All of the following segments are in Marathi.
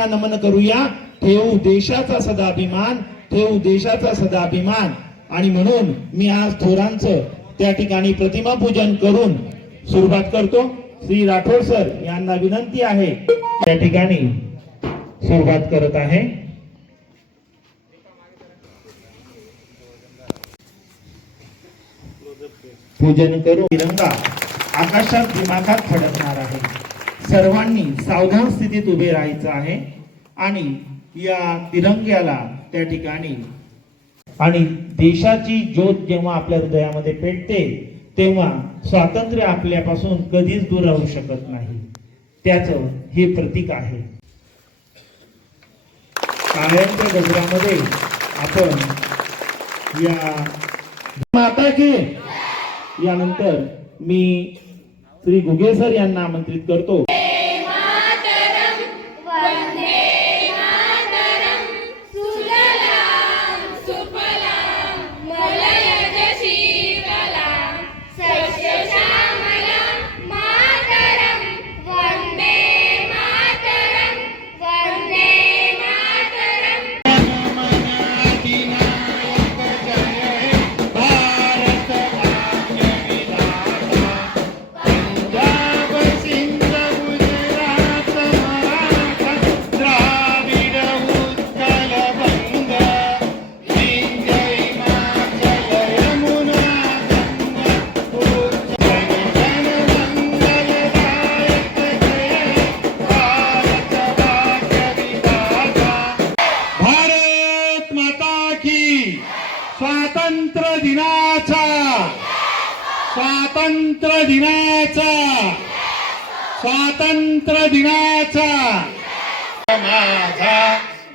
यांना नमन करूया. ठेवू देशाचा सदाभिमान, ठेवू देशाचा सदाभिमान. आणि म्हणून मी आज थोरांचं त्या ठिकाणी प्रतिमा पूजन करून सुरुवात करतो. श्री राठोड सर यांना विनंती आहे, त्या ठिकाणी सुरुवात करत आहे. पूजन करून तिरंगा आकाशात दिमाखात फडकणार आहे. सर्वांनी सावधान स्थितीत उभे राहायचं आहे आणि या तिरंग्याला त्या ठिकाणी आणि देशाची ज्योत जेव्हा आपल्या हृदयामध्ये पेटते तेव्हा स्वातंत्र्य आपल्यापासून कधीच दूर राहू शकत नाही. त्याचं हे प्रतीक आहे. टाळ्यांच्या गजरामध्ये आपण या माता की यानंतर मी श्री घुगे सर यांना आमंत्रित करतो. स्वातंत्र्य दिनाचा स्वातंत्र्य दिनाचा स्वातंत्र्य दिनाचा माझा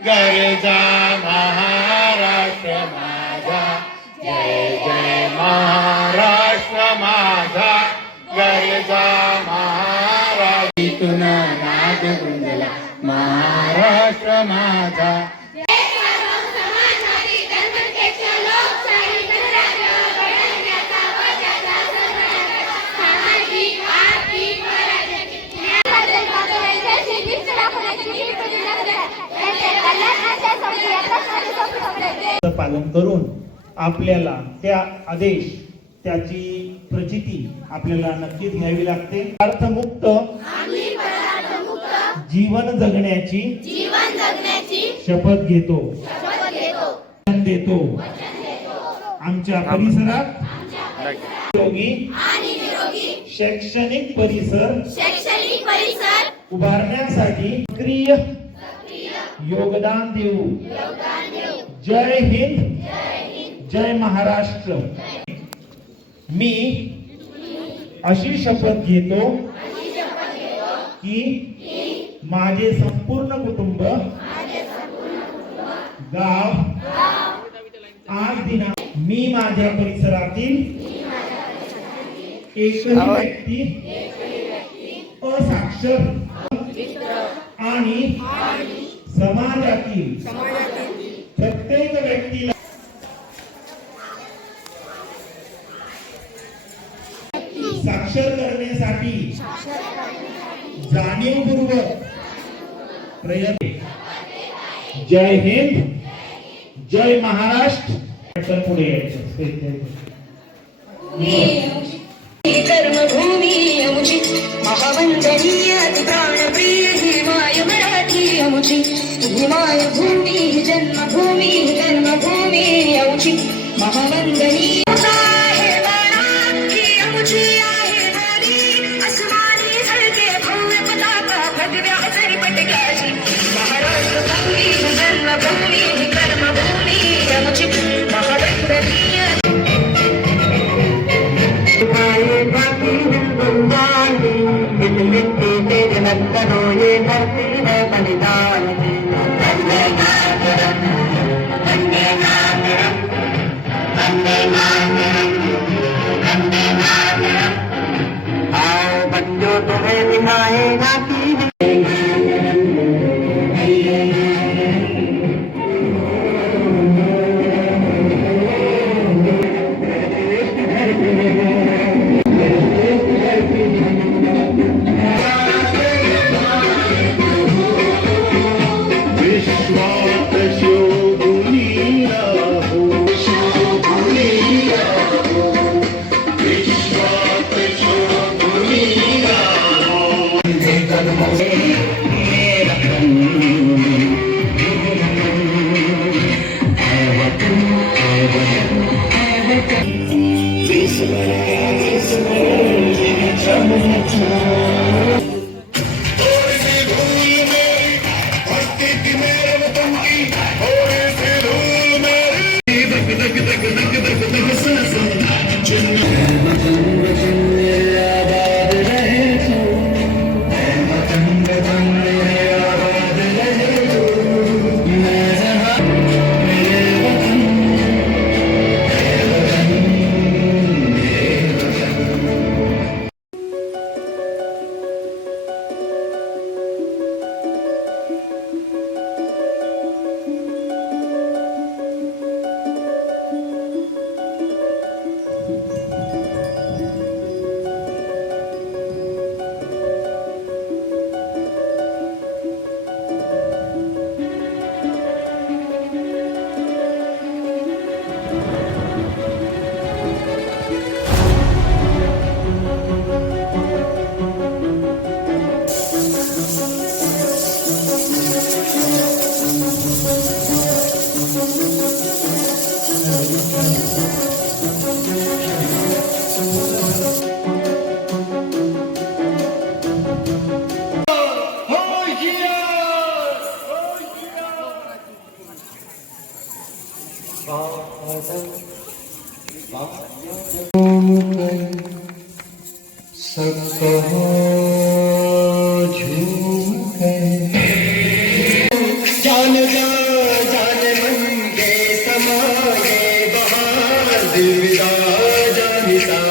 गरजा महाराष्ट्र माझा जय जय महाराष्ट्र माझा गरजा महाराष्ट्र नाद गुंजला महाराष्ट्र माझा. पालन करून आपल्याला त्या आदेश त्याची प्रचिती आपल्याला नक्कीच घ्यावी लागते. अर्थमुक्त जीवन जगण्याची शपथ घेतो देतो. आमच्या परिसरात निरोगी शैक्षणिक परिसर उभारण्यासाठी सक्रिय योगदान देऊ. जय हिंद जय महाराष्ट्र. मी अशी शपथ घेतो की माझे संपूर्ण कुटुंब गाव आज दिनांक मी माझ्या परिसरातील एकही व्यक्ती असाक्षर आणि समाजातील प्रत्येक व्यक्तीला साक्षर करण्यासाठी जाणीवपूर्वक प्रयत्न. जय हिंद जय महाराष्ट्र. पुढे कर्मभूमी अमुची महावंदनीय प्राणप्रिय हिमाय मराठी अमुची हिमाय भूमी जन्मभूमी कर्मभूमी अमुची महावंदनीय ये धरती है बलिदान वंदे मातरम वंदे मातरम वंदे मातरम. जान जा जान मन के समाये बहार दिलविदा जानिसा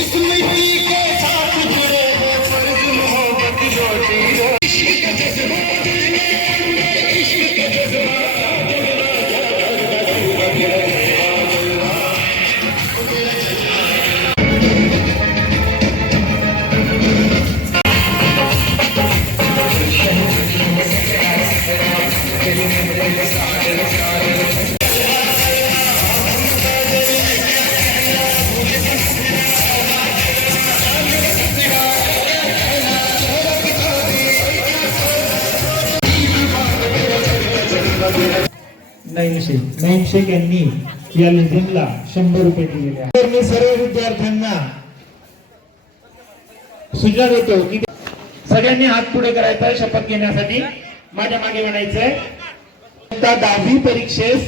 इस मिट्टी के साथ जुड़े हैं फर्ज मोहब्बत जो इश्क का जज्बा इश्क का जज्बा नईम शेख यांनी या लेझिमला 100 रुपये दिलेले आहेत. तर मी सर्व विद्यार्थ्यांना सूचना देतो की सगळ्यांनी हात पुढे करायचा आहे शपथ घेण्यासाठी. माझ्या मागे म्हणायचंय, आता 10वी परीक्षेस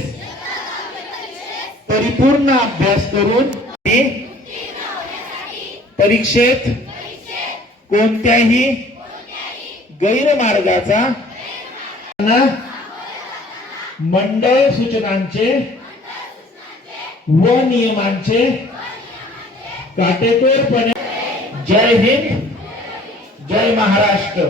परिपूर्ण अभ्यास करून परीक्षेत कोणत्याही गैरमार्गाचा मंडळ सूचनांचे व नियमांचे काटेकोरपणे जय हिंद जय महाराष्ट्र.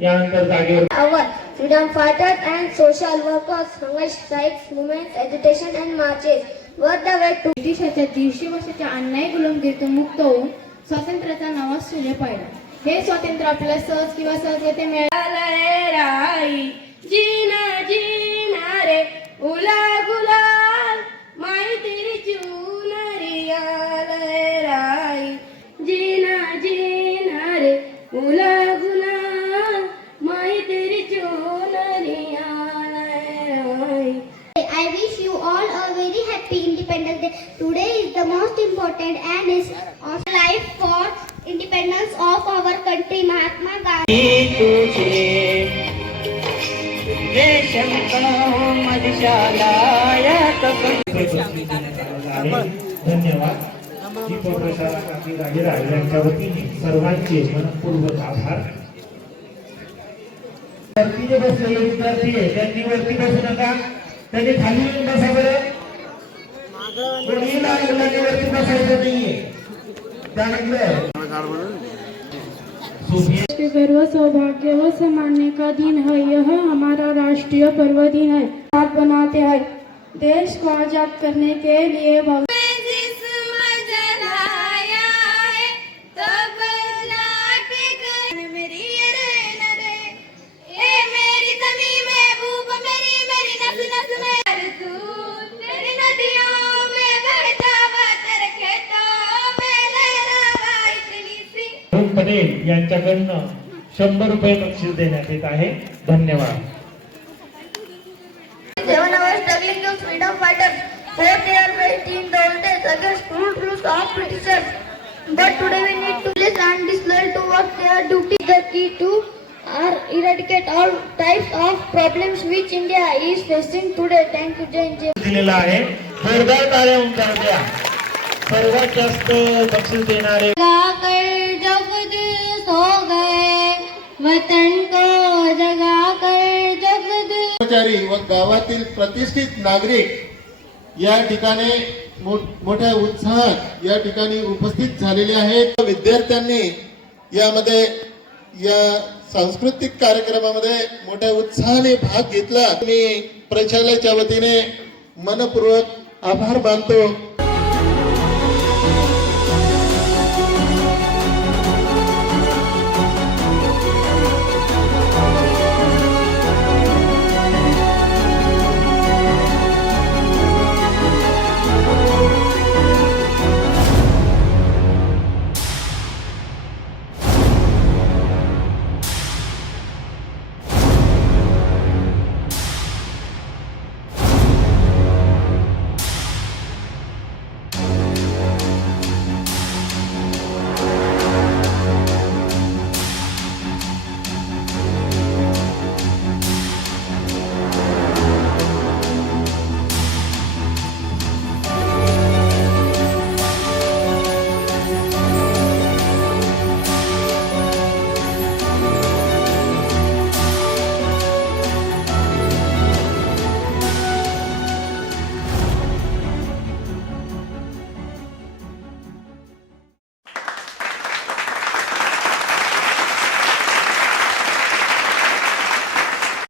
यानंतर जागेवर Our freedom fighters and social workers, hunger strikes, movements, agitation and marches were the way to ब्रिटिशाच्या 150 वर्षाच्या अन्याय गुलामगिरीतून मुक्त होऊन स्वातंत्र्याचा नवा सूर्य पाहिला. हे स्वातंत्र्य आपल्याला सहज किंवा सहजगत्या मिळाले. जीना जीना रे उला गुलाल माई तेरी चुनरिया लहराई. जीना जीना रे उला गुलाल माई तेरी चुनरिया लहराई. I wish you all a very happy Independence Day. Today is the most important and is of life for independence of our country. Mahatma Gandhi. धन्यवाद. प्रशासनातील राजेराव यांच्या वतीने सर्वांचे मनपूर्वक आभार. वरती बसलेले विद्यार्थी आहे त्यांनी वरती बसू नका, त्यांनी खाली येऊन बसा बरं. कोणीही लहान मुलांनी वरती बसायचं नाहीये. त्यानंतर के गर्व सौभाग्य व सम्मानने का दिन है. यह हमारा राष्ट्रीय पर्व दिन है. आप बनाते हैं देश को आजाद करने के लिए पटेल यांच्याकडनं 100 रुपये बक्षीस देण्यात येत आहे. धन्यवाद. They were struggling to freedom fighters for their right in those days against cruel rules of Britishers. But today we need to listen and disloyal to what their duty is. The key to eradicate all types of problems which India is facing today. Thank you, Jai Hind. दिलेला आहे. जोरदार टाळ्या उंचार द्या. सर्वात जास्त बक्षीस देणारे वतन को जगा कर जगद कर्मचारी व गावातील प्रतिष्ठित नागरिक या ठिकाणी मोठ्या उत्साहात या ठिकाणी उपस्थित झालेले आहेत. विद्यार्थ्यांनी यामध्ये या सांस्कृतिक कार्यक्रमामध्ये मोठ्या उत्साहाने भाग घेतला. मी प्रशालेच्या वतीने मनपूर्वक आभार मानतो.